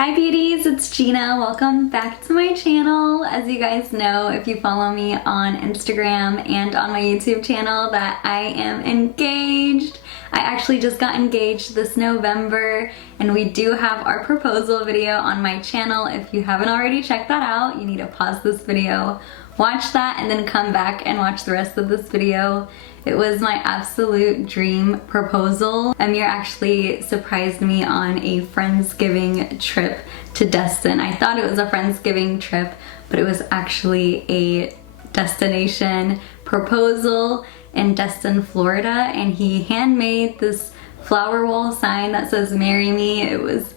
Hi beauties, it's Gina. Welcome back to my channel. As you guys know, if you follow me on Instagram and on my YouTube channel, that I am engaged. I actually just got engaged this November, and we do have our proposal video on my channel. If you haven't already checked that out, you need to pause this video, watch that, and then come back and watch the rest of this video. It was my absolute dream proposal. Amir actually surprised me on a Friendsgiving trip to Destin. I thought it was a Friendsgiving trip, but it was actually a destination proposal in Destin, Florida, and he handmade this flower wall sign that says "Marry Me." It was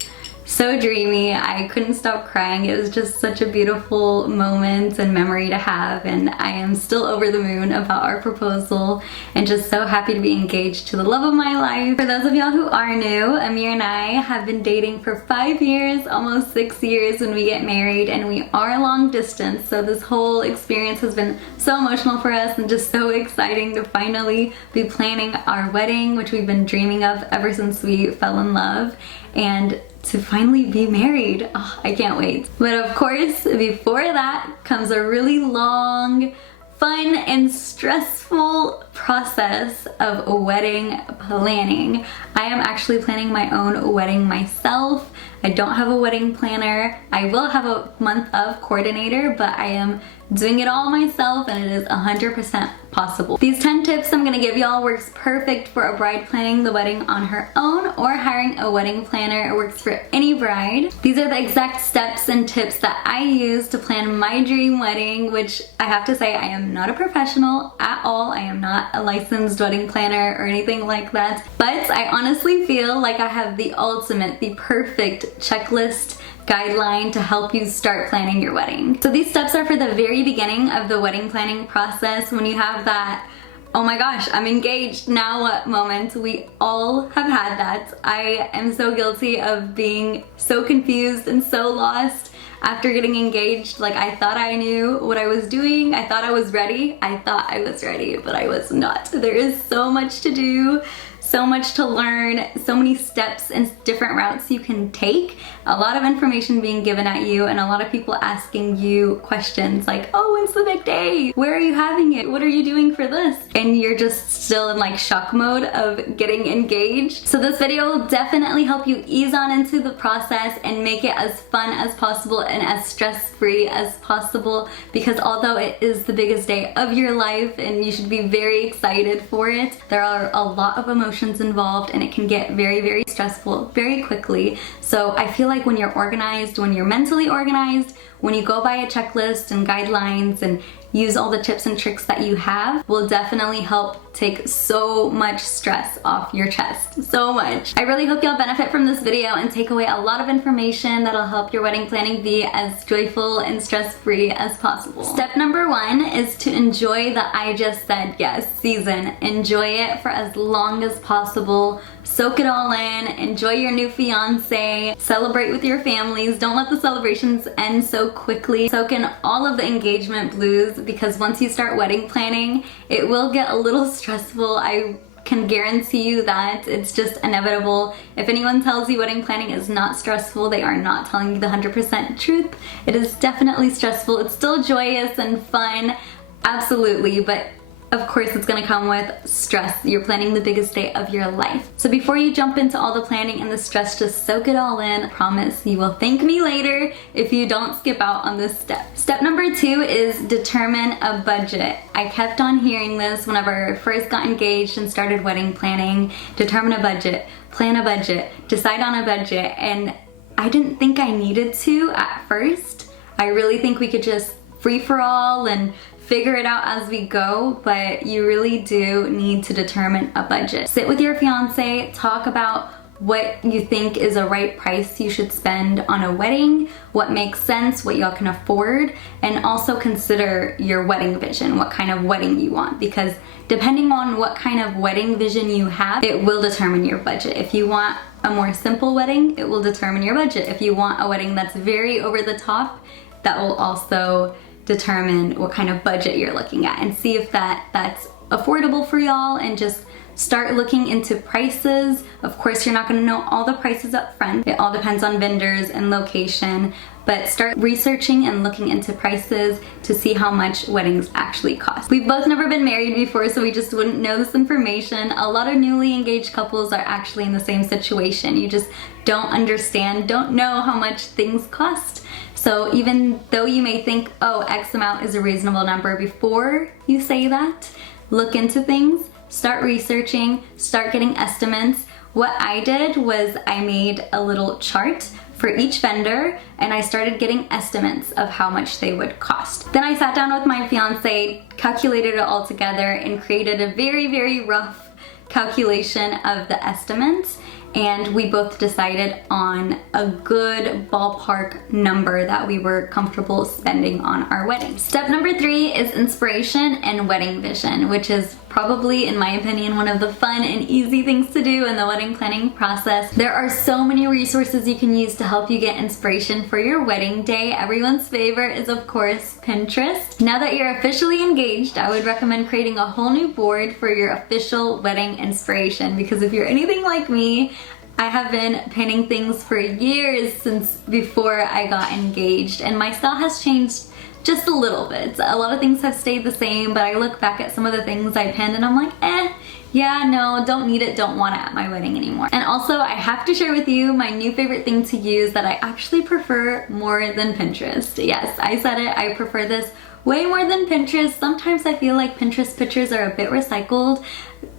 so dreamy. I couldn't stop crying. It was just such a beautiful moment and memory to have, and I am still over the moon about our proposal and just so happy to be engaged to the love of my life. For those of y'all who are new, Amir and I have been dating for 5 years, almost 6 years when we get married, and we are long distance, so this whole experience has been so emotional for us and just so exciting to finally be planning our wedding, which we've been dreaming of ever since we fell in love, and to finally be married. Oh, I can't wait. But of course, before that comes a really long, fun, and stressful process of wedding planning. I am actually planning my own wedding myself. I don't have a wedding planner. I will have a month of coordinator, but I am doing it all myself, and it is 100% possible. These 10 tips I'm gonna give y'all works perfect for a bride planning the wedding on her own or hiring a wedding planner. It works for any bride. These are the exact steps and tips that I use to plan my dream wedding, which I have to say I am not a professional at all. I am not a licensed wedding planner or anything like that, but I honestly feel like I have the ultimate, the perfect checklist guideline to help you start planning your wedding. So these steps are for the very beginning of the wedding planning process, when you have that, oh my gosh, I'm engaged, now what moment. We all have had that. I am so guilty of being so confused and so lost after getting engaged. Like, I thought I knew what I was doing. I thought I was ready. I thought I was ready, but I was not. There is so much to do, so much to learn, so many steps and different routes you can take, a lot of information being given at you, and a lot of people asking you questions like, oh, when's the big day? Where are you having it? What are you doing for this? And you're just still in like shock mode of getting engaged. So this video will definitely help you ease on into the process and make it as fun as possible and as stress-free as possible, because although it is the biggest day of your life and you should be very excited for it, there are a lot of emotions involved, and it can get very, very stressful very quickly. So I feel like when you're organized, when you're mentally organized, when you go by a checklist and guidelines and use all the tips and tricks that you have, will definitely help take so much stress off your chest. So much. I really hope y'all benefit from this video and take away a lot of information that'll help your wedding planning be as joyful and stress-free as possible. Step number 1 is to enjoy the I just said yes season. Enjoy it for as long as possible. Soak it all in. Enjoy your new fiance. Celebrate with your families. Don't let the celebrations end so quickly. Soak in all of the engagement blues, because once you start wedding planning, it will get a little stressful. I can guarantee you that. It's just inevitable. If anyone tells you wedding planning is not stressful, they are not telling you the 100% truth. It is definitely stressful. It's still joyous and fun, absolutely, but of course it's gonna come with stress. You're planning the biggest day of your life. So before you jump into all the planning and the stress, just soak it all in. I promise you will thank me later if you don't skip out on this step. Step number 2 is determine a budget. I kept on hearing this whenever I first got engaged and started wedding planning. Determine a budget, plan a budget, decide on a budget, and I didn't think I needed to at first. I really think we could just free for all and figure it out as we go, but you really do need to determine a budget. Sit with your fiance, talk about what you think is a right price you should spend on a wedding, what makes sense, what y'all can afford, and also consider your wedding vision, what kind of wedding you want, because depending on what kind of wedding vision you have, it will determine your budget. If you want a more simple wedding, it will determine your budget. If you want a wedding that's very over the top, that will also determine what kind of budget you're looking at, and see if that's affordable for y'all, and just Start looking into prices. Of course, you're not gonna know all the prices up front. It all depends on vendors and location, but start researching and looking into prices to see how much weddings actually cost. We've both never been married before, so we just wouldn't know this information. A lot of newly engaged couples are actually in the same situation. You just don't understand, don't know how much things cost. So even though you may think, oh, X amount is a reasonable number, before you say that, look into things, start researching, start getting estimates. What I did was I made a little chart for each vendor and I started getting estimates of how much they would cost. Then I sat down with my fiance, calculated it all together, and created a very, very rough calculation of the estimates, and we both decided on a good ballpark number that we were comfortable spending on our wedding. Step number 3 is inspiration and wedding vision, which is probably, in my opinion, one of the fun and easy things to do in the wedding planning process. There are so many resources you can use to help you get inspiration for your wedding day. Everyone's favorite is, of course, Pinterest. Now that you're officially engaged, I would recommend creating a whole new board for your official wedding inspiration, because if you're anything like me, I have been pinning things for years since before I got engaged, and my style has changed just a little bit. A lot of things have stayed the same, but I look back at some of the things I pinned and I'm like, yeah, no, don't need it, don't want it at my wedding anymore. And also, I have to share with you my new favorite thing to use that I actually prefer more than Pinterest. Yes, I said it, I prefer this way more than Pinterest. Sometimes I feel like Pinterest pictures are a bit recycled.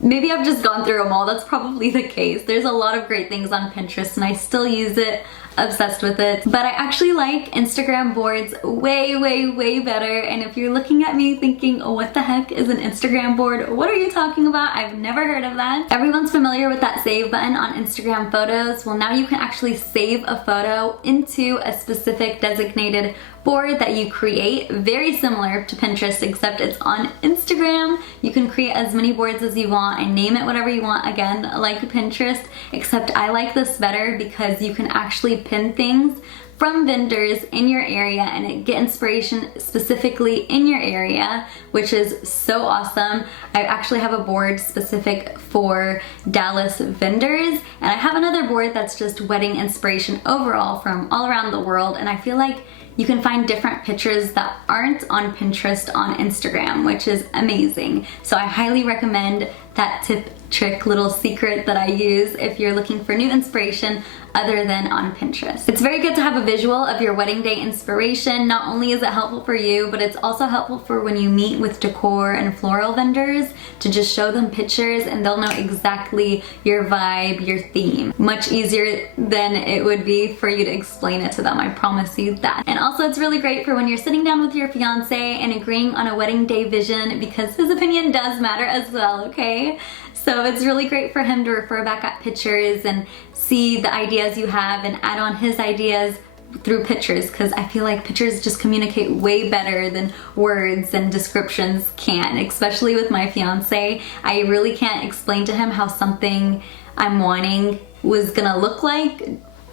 Maybe I've just gone through them all, that's probably the case. There's a lot of great things on Pinterest and I still use it, obsessed with it. But I actually like Instagram boards way, way, way better. And if you're looking at me thinking, oh, what the heck is an Instagram board? What are you talking about? I've never heard of that. Everyone's familiar with that save button on Instagram photos. Well, now you can actually save a photo into a specific designated board that you create, very similar to Pinterest, except it's on Instagram. You can create as many boards as you want and name it whatever you want, again, like Pinterest, except I like this better because you can actually pin things from vendors in your area and get inspiration specifically in your area, which is so awesome. I actually have a board specific for Dallas vendors, and I have another board that's just wedding inspiration overall from all around the world, and I feel like you can find different pictures that aren't on Pinterest on Instagram, which is amazing. So I highly recommend that tip, trick, little secret that I use if you're looking for new inspiration other than on Pinterest. It's very good to have a visual of your wedding day inspiration. Not only is it helpful for you, but it's also helpful for when you meet with decor and floral vendors to just show them pictures and they'll know exactly your vibe, your theme. Much easier than it would be for you to explain it to them, I promise you that. And also it's really great for when you're sitting down with your fiance and agreeing on a wedding day vision, because his opinion does matter as well, okay? So it's really great for him to refer back at pictures and see the ideas you have and add on his ideas through pictures, because I feel like pictures just communicate way better than words and descriptions can, especially with my fiance. I really can't explain to him how something I'm wanting was gonna look like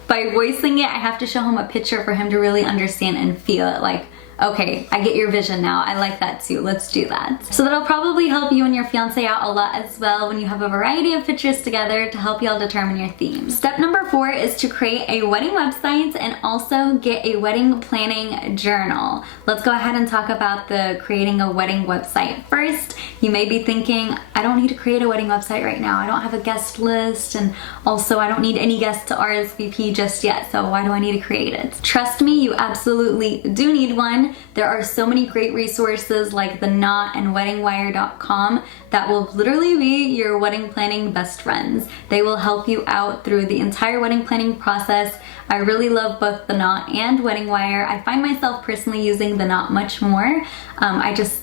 by voicing it. I have to show him a picture for him to really understand and feel it, like, okay, I get your vision now. I like that too. Let's do that. So that'll probably help you and your fiance out a lot as well when you have a variety of pictures together to help y'all determine your theme. Step number 4 is to create a wedding website and also get a wedding planning journal. Let's go ahead and talk about the creating a wedding website first. You may be thinking, I don't need to create a wedding website right now. I don't have a guest list, and also I don't need any guests to RSVP just yet, so why do I need to create it? Trust me, you absolutely do need one. There are so many great resources like The Knot and WeddingWire.com that will literally be your wedding planning best friends. They will help you out through the entire wedding planning process. I really love both The Knot and WeddingWire. I find myself personally using The Knot much more. I just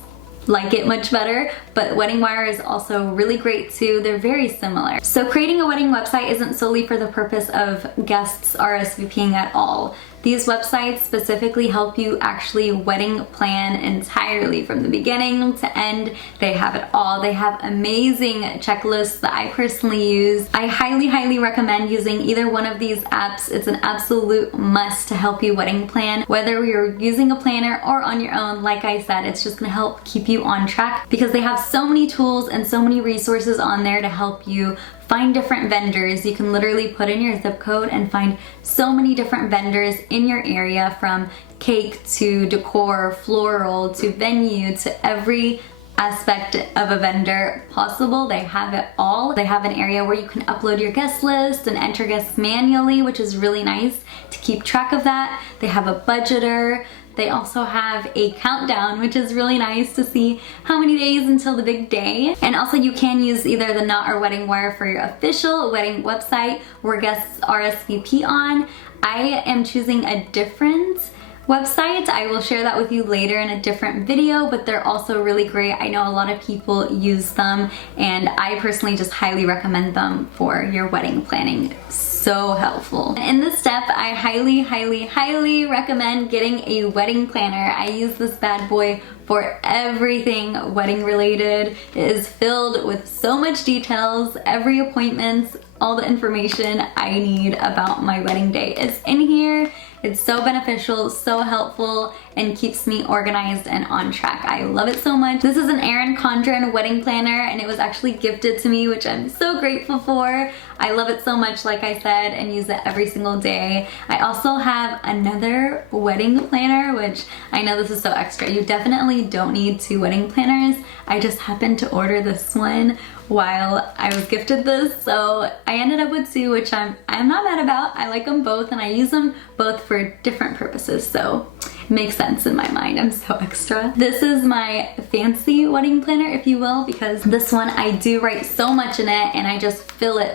like it much better, but WeddingWire is also really great too. They're very similar. So creating a wedding website isn't solely for the purpose of guests RSVPing at all. These websites specifically help you actually wedding plan entirely from the beginning to end. They have it all. They have amazing checklists that I personally use. I highly, highly recommend using either one of these apps. It's an absolute must to help you wedding plan. Whether you're using a planner or on your own, like I said, it's just gonna help keep you you on track because they have so many tools and so many resources on there to help you find different vendors. You can literally put in your zip code and find so many different vendors in your area, from cake to decor, floral to venue to every aspect of a vendor possible. They have it all. They have an area where you can upload your guest list and enter guests manually, which is really nice to keep track of that. They have a budgeter. They also have a countdown, which is really nice to see how many days until the big day. And also you can use either the Knot or Wedding Wire for your official wedding website where guests RSVP on. I am choosing a different website. I will share that with you later in a different video, but they're also really great. I know a lot of people use them, and I personally just highly recommend them for your wedding planning. So helpful. In this step, I highly recommend getting a wedding planner. I use this bad boy for everything wedding related. It is filled with so much details. Every appointment, all the information I need about my wedding day is in here. It's so beneficial, so helpful, and keeps me organized and on track. I love it so much. This is an Erin Condren wedding planner, and it was actually gifted to me, which I'm so grateful for. I love it so much, like I said, and use it every single day. I also have another wedding planner, which I know this is so extra. You definitely don't need 2 wedding planners. I just happened to order this one while I was gifted this, so I ended up with 2, which I'm not mad about. I like them both, and I use them both for different purposes, so it makes sense in my mind. I'm so extra. This is my fancy wedding planner, if you will, because this one I do write so much in it, and I just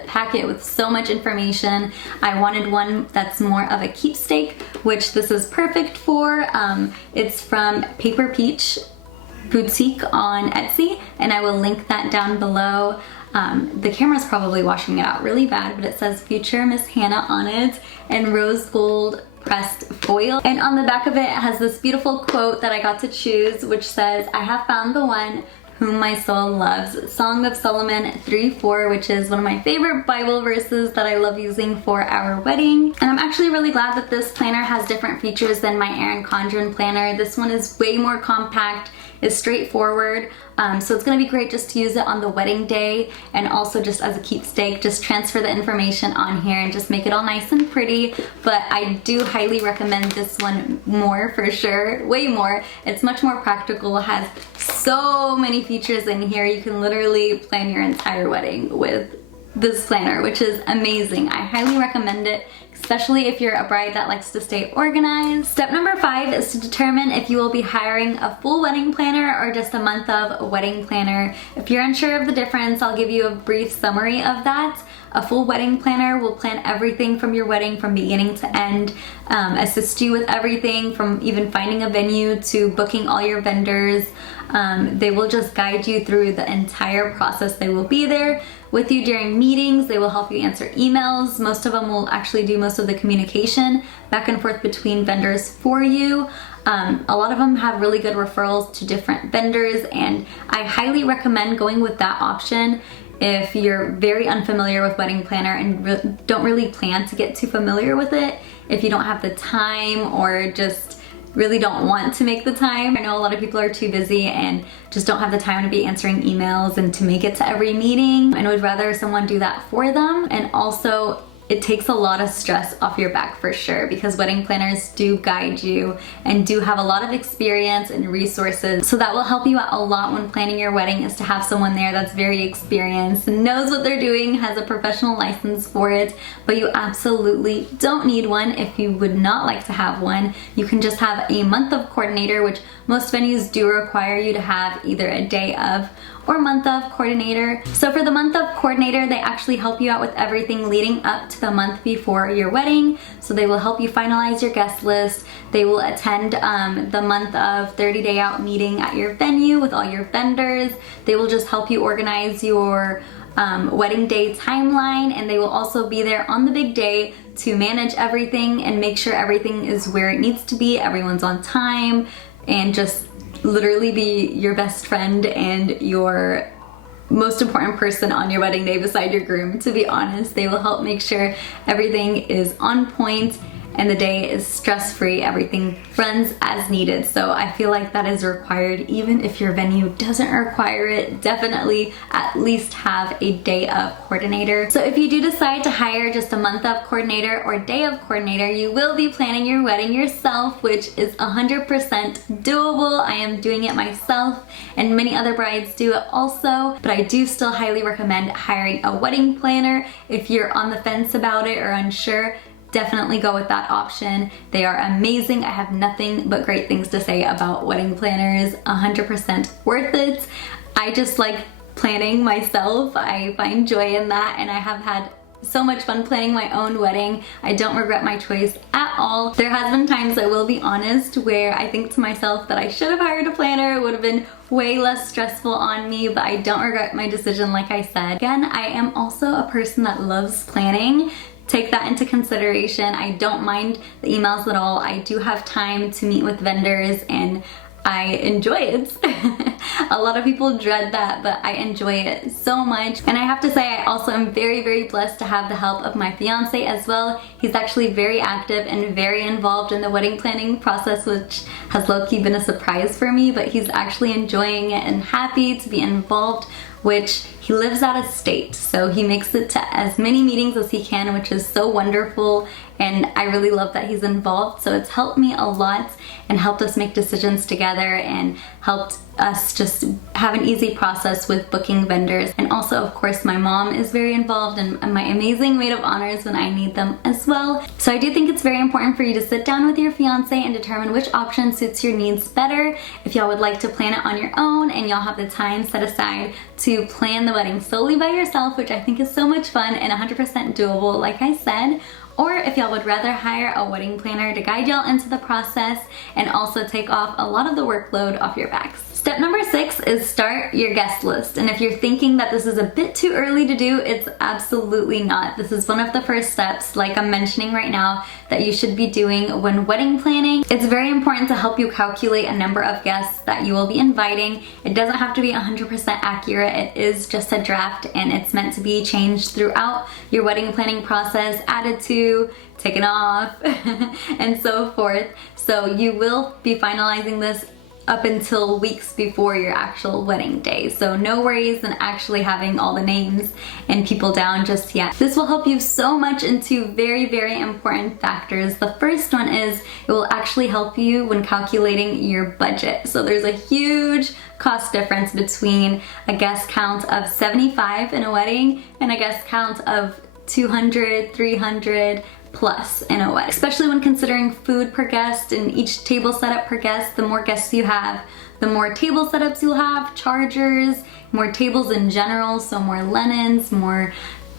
pack it with so much information. I wanted one that's more of a keepsake, which this is perfect for. It's from Paper Peach Boutique on Etsy, and I will link that down below. The camera's probably washing it out really bad, but it says Future Miss Hannah on it and rose gold pressed foil. And on the back of it has this beautiful quote that I got to choose, which says, "I have found the one whom my soul loves." Song of Solomon 3:4, which is one of my favorite Bible verses that I love using for our wedding. And I'm actually really glad that this planner has different features than my Erin Condren planner. This one is way more compact, is straightforward, so it's gonna be great just to use it on the wedding day, and also just as a keepsake, just transfer the information on here and just make it all nice and pretty. But I do highly recommend this one more, for sure, way more. It's much more practical, has so many features in here. You can literally plan your entire wedding with this planner, which is amazing. I highly recommend it, especially if you're a bride that likes to stay organized. Step number 5 is to determine if you will be hiring a full wedding planner or just a month of wedding planner. If you're unsure of the difference, I'll give you a brief summary of that. A full wedding planner will plan everything from your wedding from beginning to end, assist you with everything from even finding a venue to booking all your vendors. They will just guide you through the entire process. They will be there with you during meetings. They will help you answer emails. Most of them will actually do most of the communication back and forth between vendors for you. A lot of them have really good referrals to different vendors, and I highly recommend going with that option if you're very unfamiliar with wedding planner and don't really plan to get too familiar with it. If you don't have the time or just really don't want to make the time. I know a lot of people are too busy and just don't have the time to be answering emails and to make it to every meeting, and would rather someone do that for them. And also, it takes a lot of stress off your back, for sure, because wedding planners do guide you and do have a lot of experience and resources. So that will help you out a lot when planning your wedding, is to have someone there that's very experienced and knows what they're doing, has a professional license for it. But you absolutely don't need one if you would not like to have one. You can just have a month of coordinator, which most venues do require you to have either a day of or month of coordinator. So for the month of coordinator, they actually help you out with everything leading up to the month before your wedding. So they will help you finalize your guest list. They will attend the month of 30-day out meeting at your venue with all your vendors. They will just help you organize your wedding day timeline, and they will also be there on the big day to manage everything and make sure everything is where it needs to be, everyone's on time, and just literally be your best friend and your most important person on your wedding day beside your groom, to be honest. They will help make sure everything is on point and the day is stress-free. Everything runs as needed. So I feel like that is required. Even if your venue doesn't require it, definitely at least have a day of coordinator. So if you do decide to hire just a month of coordinator or day of coordinator, you will be planning your wedding yourself, which is 100% doable. I am doing it myself, and many other brides do it also, but I do still highly recommend hiring a wedding planner. If you're on the fence about it or unsure, definitely go with that option. They are amazing. I have nothing but great things to say about wedding planners. 100% worth it. I just like planning myself. I find joy in that, and I have had so much fun planning my own wedding. I don't regret my choice at all. There has been times, I will be honest, where I think to myself that I should have hired a planner. It would have been way less stressful on me, but I don't regret my decision, like I said. Again, I am also a person that loves planning. Take that into consideration. I don't mind the emails at all. I do have time to meet with vendors, and I enjoy it. A lot of people dread that, but I enjoy it so much. And I have to say, I also am very, very blessed to have the help of my fiance as well. He's actually very active and very involved in the wedding planning process, which has low-key been a surprise for me, but he's actually enjoying it and happy to be involved, which he lives out of state, so he makes it to as many meetings as he can, which is so wonderful, and I really love that he's involved. So it's helped me a lot and helped us make decisions together and helped us just have an easy process with booking vendors. And also, of course, my mom is very involved, and my amazing maid of honors when I need them as well. So I do think it's very important for you to sit down with your fiance and determine which option suits your needs better. If y'all would like to plan it on your own and y'all have the time set aside to plan the wedding solely by yourself, which I think is so much fun and 100% doable, like I said, or if y'all would rather hire a wedding planner to guide y'all into the process and also take off a lot of the workload off your backs. Step number 6 is start your guest list. And if you're thinking that this is a bit too early to do, it's absolutely not. This is one of the first steps, like I'm mentioning right now, that you should be doing when wedding planning. It's very important to help you calculate a number of guests that you will be inviting. It doesn't have to be 100% accurate. It is just a draft, and it's meant to be changed throughout your wedding planning process, added to, taken off, and so forth. So you will be finalizing this up until weeks before your actual wedding day. So no worries in actually having all the names and people down just yet. This will help you so much in two very, very important factors. The first one is it will actually help you when calculating your budget. So there's a huge cost difference between a guest count of 75 in a wedding and a guest count of 200, 300, plus in a wedding, especially when considering food per guest and each table setup per guest. The more guests you have, the more table setups you'll have, chargers, more tables in general, so more linens, more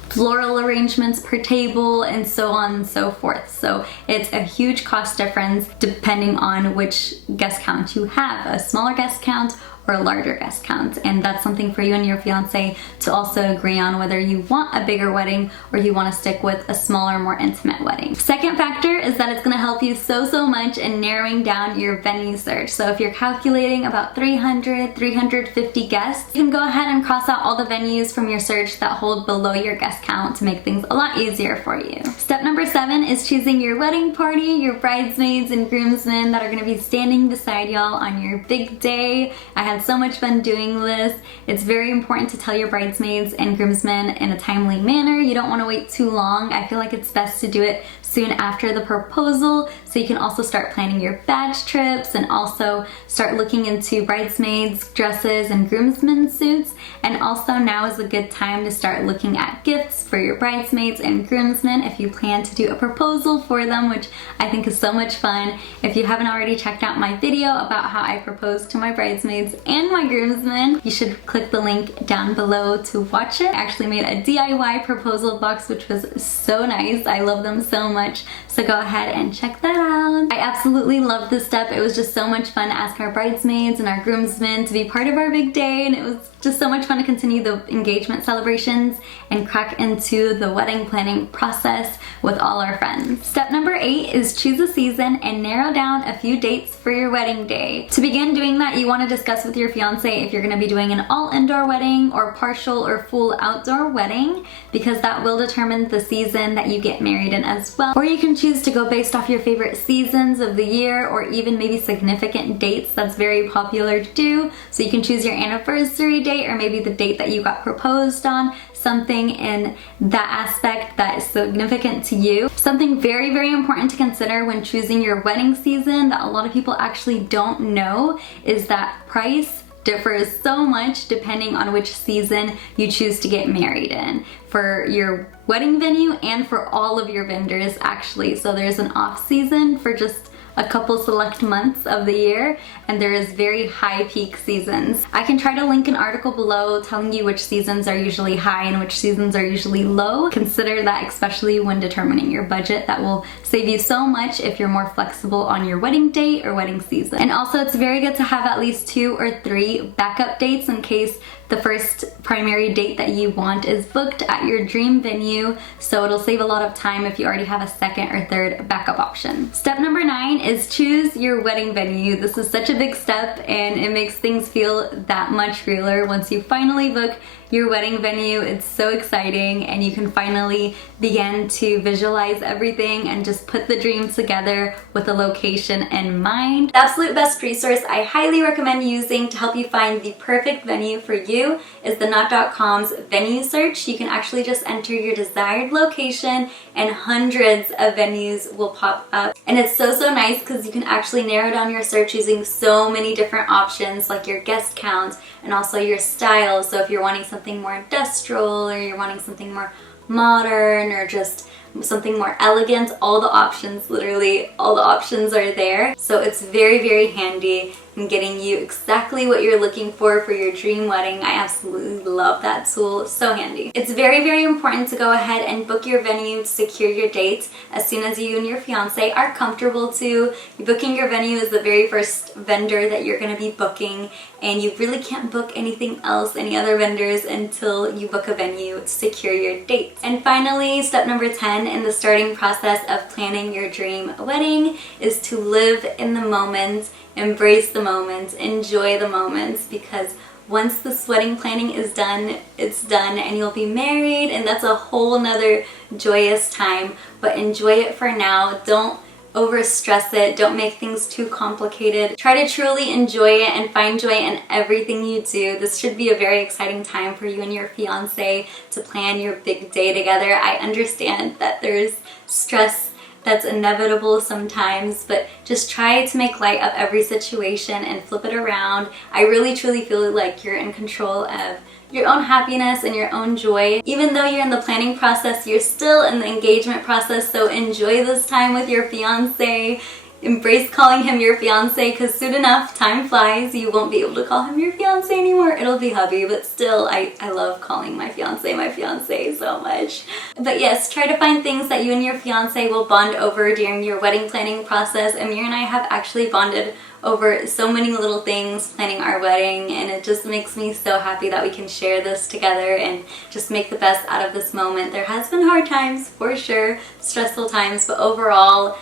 floral arrangements per table, and so on and so forth. So it's a huge cost difference depending on which guest count you have, a smaller guest count or a larger guest count. And that's something for you and your fiance to also agree on, whether you want a bigger wedding or you want to stick with a smaller, more intimate wedding. Second factor is that it's going to help you so much in narrowing down your venue search. So if you're calculating about 300, 350 guests, you can go ahead and cross out all the venues from your search that hold below your guest count to make things a lot easier for you. Step number 7 is choosing your wedding party, your bridesmaids and groomsmen that are going to be standing beside y'all on your big day. I had so much fun doing this. It's very important to tell your bridesmaids and groomsmen in a timely manner. You don't want to wait too long. I feel like it's best to do it soon after the proposal, so you can also start planning your badge trips and also start looking into bridesmaids dresses and groomsmen suits. And also now is a good time to start looking at gifts for your bridesmaids and groomsmen if you plan to do a proposal for them, which I think is so much fun. If you haven't already checked out my video about how I proposed to my bridesmaids and my groomsmen, you should click the link down below to watch it. I actually made a DIY proposal box, which was so nice. I love them so much. So go ahead and check that out. I absolutely loved this step. It was just so much fun to ask our bridesmaids and our groomsmen to be part of our big day, and it was just so much fun to continue the engagement celebrations and crack into the wedding planning process with all our friends. Step number 8 is choose a season and narrow down a few dates for your wedding day. To begin doing that, you want to discuss with your fiance if you're going to be doing an all indoor wedding or partial or full outdoor wedding, because that will determine the season that you get married in as well. Or you can choose to go based off your favorite seasons of the year, or even maybe significant dates. That's very popular to do. So you can choose your anniversary date, or maybe the date that you got proposed on, something in that aspect that is significant to you. Something very, very important to consider when choosing your wedding season that a lot of people actually don't know is that price differs so much depending on which season you choose to get married in, for your wedding venue and for all of your vendors actually. So there's an off season for just a couple select months of the year, and there is very high peak seasons. I can try to link an article below telling you which seasons are usually high and which seasons are usually low. Consider that especially when determining your budget. That will save you so much if you're more flexible on your wedding date or wedding season. And also it's very good to have at least 2 or 3 backup dates in case the first primary date that you want is booked at your dream venue, so it'll save a lot of time if you already have a second or third backup option. Step number 9 is choose your wedding venue. This is such a big step and it makes things feel that much realer once you finally book your wedding venue. It's so exciting and you can finally begin to visualize everything and just put the dream together with a location in mind. The absolute best resource I highly recommend using to help you find the perfect venue for you is the Knot.com's venue search. You can actually just enter your desired location and hundreds of venues will pop up. And it's so nice because you can actually narrow down your search using so many different options, like your guest count and also your style. So if you're wanting something more industrial, or you're wanting something more modern, or just something more elegant, all the options, literally all the options are there. So it's very, very handy in getting you exactly what you're looking for your dream wedding. I absolutely love that tool, so handy. It's very, very important to go ahead and book your venue to secure your date as soon as you and your fiance are comfortable to. Booking your venue is the very first vendor that you're gonna be booking, and you really can't book anything else, any other vendors, until you book a venue to secure your date. And finally, step number 10 in the starting process of planning your dream wedding is to live in the moment, embrace the moments, enjoy the moments, because once this wedding planning is done, it's done and you'll be married, and that's a whole nother joyous time. But enjoy it for now. Don't over stress it. Don't make things too complicated. Try to truly enjoy it and find joy in everything you do. This should be a very exciting time for you and your fiance to plan your big day together. I understand that there's stress that's inevitable sometimes, but just try to make light of every situation and flip it around. I really truly feel like you're in control of your own happiness and your own joy. Even though you're in the planning process, you're still in the engagement process, so enjoy this time with your fiance. Embrace calling him your fiance, because soon enough, time flies. You won't be able to call him your fiance anymore. It'll be hubby, but still, I love calling my fiance so much. But yes, try to find things that you and your fiance will bond over during your wedding planning process. Amir and I have actually bonded over so many little things planning our wedding, and it just makes me so happy that we can share this together and just make the best out of this moment. There has been hard times, for sure, stressful times, but overall,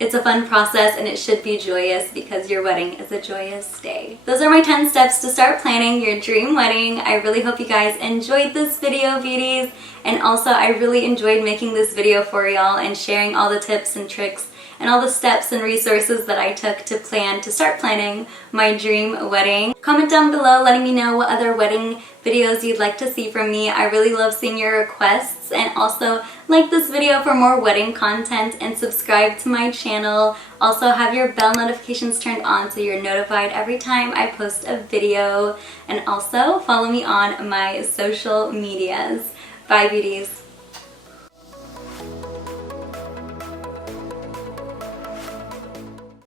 it's a fun process and it should be joyous because your wedding is a joyous day. Those are my 10 steps to start planning your dream wedding. I really hope you guys enjoyed this video, beauties. And also I really enjoyed making this video for y'all and sharing all the tips and tricks and all the steps and resources that I took to start planning my dream wedding. Comment down below letting me know what other wedding videos you'd like to see from me. I really love seeing your requests, and also like this video for more wedding content and subscribe to my channel. Also have your bell notifications turned on so you're notified every time I post a video, and also follow me on my social medias. Bye, beauties.